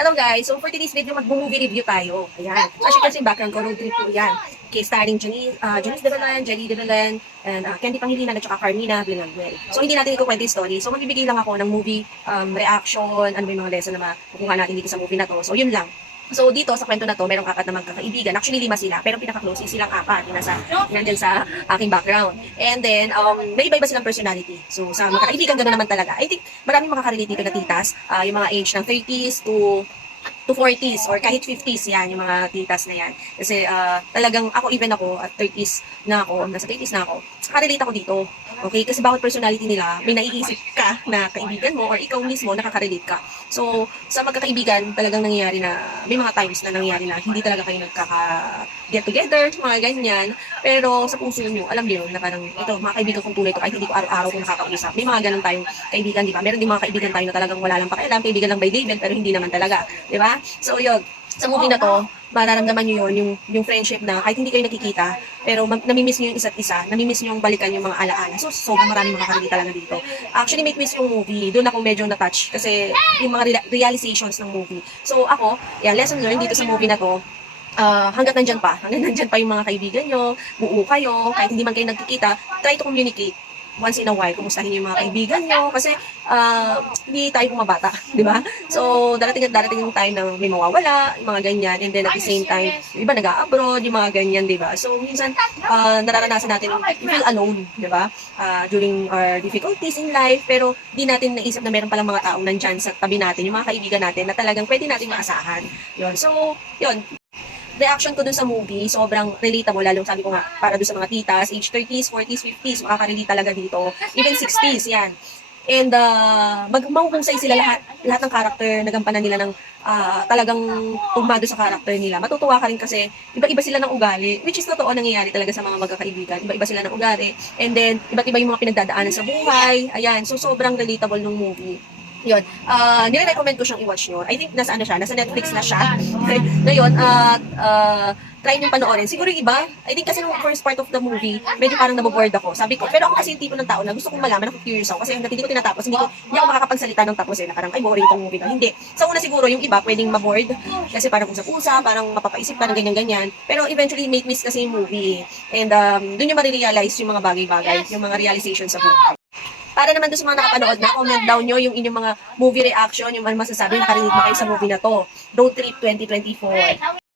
Hello guys, so for today's video, mag-movie review tayo. Ayan. So as you can see, background ko, road trip po yan. Okay, starring Janice Develan, Jelly Develan, and Candy Pangilinan, at saka Carmina Blinanguel. So hindi natin ikukwento yung story. So magbibigay lang ako ng movie reaction, ano ba yung mga lesson na makukuha natin dito sa movie na to. So yun lang. So dito sa kwento na to, merong apat na magkakaibigan. Actually 5 sila, pero pinaka-close is silang apat. Nandyan sa aking background. And then, may iba-iba silang personality. So sa magkakaibigan, gano'n naman talaga. I think maraming makaka-relate dito na titas. Yung mga age ng 30s to 40s or kahit 50s yan, yung mga titas na yan. Kasi talagang even ako at 30s na ako, nasa 30s na ako, nakarelate ako dito. Okay? Kasi bawat personality nila, may naiisip ka na kaibigan mo or ikaw mismo nakaka-relate ka. So, sa magkakaibigan, talagang nangyayari na, may mga times na nangyayari na hindi talaga kayo nagkaka-get together, mga ganyan. Pero sa puso nyo, alam niyo na parang, ito, mga kaibigan kong tunay to, kahit hindi ko araw-araw kung nakakausap. May mga ganun tayong kaibigan, di ba? Meron din mga kaibigan tayo na talagang wala lang pakialam, kaibigan lang by label, pero hindi naman talaga. Di ba? So, yun. Sa movie na to, mararamdaman nyo yun, yung friendship na kahit hindi kayo nakikita, pero namimiss nyo yung isa't isa, namimiss nyo yung balikan yung mga alaala. So, sobrang maraming makakarinig talaga dito. Actually, may twist yung movie. Doon ako medyo na-touch kasi yung mga realizations ng movie. So, ako, lesson learned dito sa movie na to, hanggat nandyan pa yung mga kaibigan nyo, buo kayo, kahit hindi man kayo nagkikita, try to communicate once in a while, kumustahin yung mga kaibigan nyo, kasi hindi tayo bumabata, di ba? So, darating yung time na may mawawala, mga ganyan, and then at the same time, yung iba nag-a-abroad, yung mga ganyan, di ba? So, minsan, nararanasan natin, feel alone, di ba? During our difficulties in life, pero di natin naisip na meron palang mga taong nandyan sa tabi natin, yung mga kaibigan natin, na talagang pwede natin maasahan. Yun. So, yun. Reaction ko dun sa movie, sobrang relatable, lalong sabi ko nga, para dun sa mga titas, age 30s, 40s, 50s, makaka-relate talaga dito. Even 60s, yan. And mahuhusay sila lahat ng karakter, nagampanan nila ng talagang tugmado sa karakter nila. Matutuwa ka rin kasi iba-iba sila ng ugali, which is totoo nangyayari talaga sa mga magkakaibigan. Iba-iba sila ng ugali. And then, iba't iba yung mga pinagdadaanan sa buhay. Ayan, so sobrang relatable ng movie. Yun. Nire-recommend ko siyang i-watch nyo. I think nasa Netflix na siya. Ngayon, try nyo panoorin. Siguro yung iba, I think kasi nung first part of the movie, medyo parang naboboard ako. Sabi ko, pero ako kasi yung tipo ng tao na gusto kong malaman, ako curious ako. Kasi hanggang hindi ko tinatapos, hindi ako makakapagsalita ng tapos na parang, ay, boring tong movie na. Hindi. Sa una siguro, yung iba, pwedeng maboard. Kasi parang usap-usap, parang mapapaisip ka ng ganyan-ganyan. Pero eventually, make twist kasi yung movie. And dun yung marirealize yung mga bagay-bagay, yung mga realizations sa buhay. Para naman doon sa mga nakapanood na, comment down nyo yung inyong mga movie reaction, yung masasabi, nakarinig ba kayo sa movie na to. Road Trip 2024.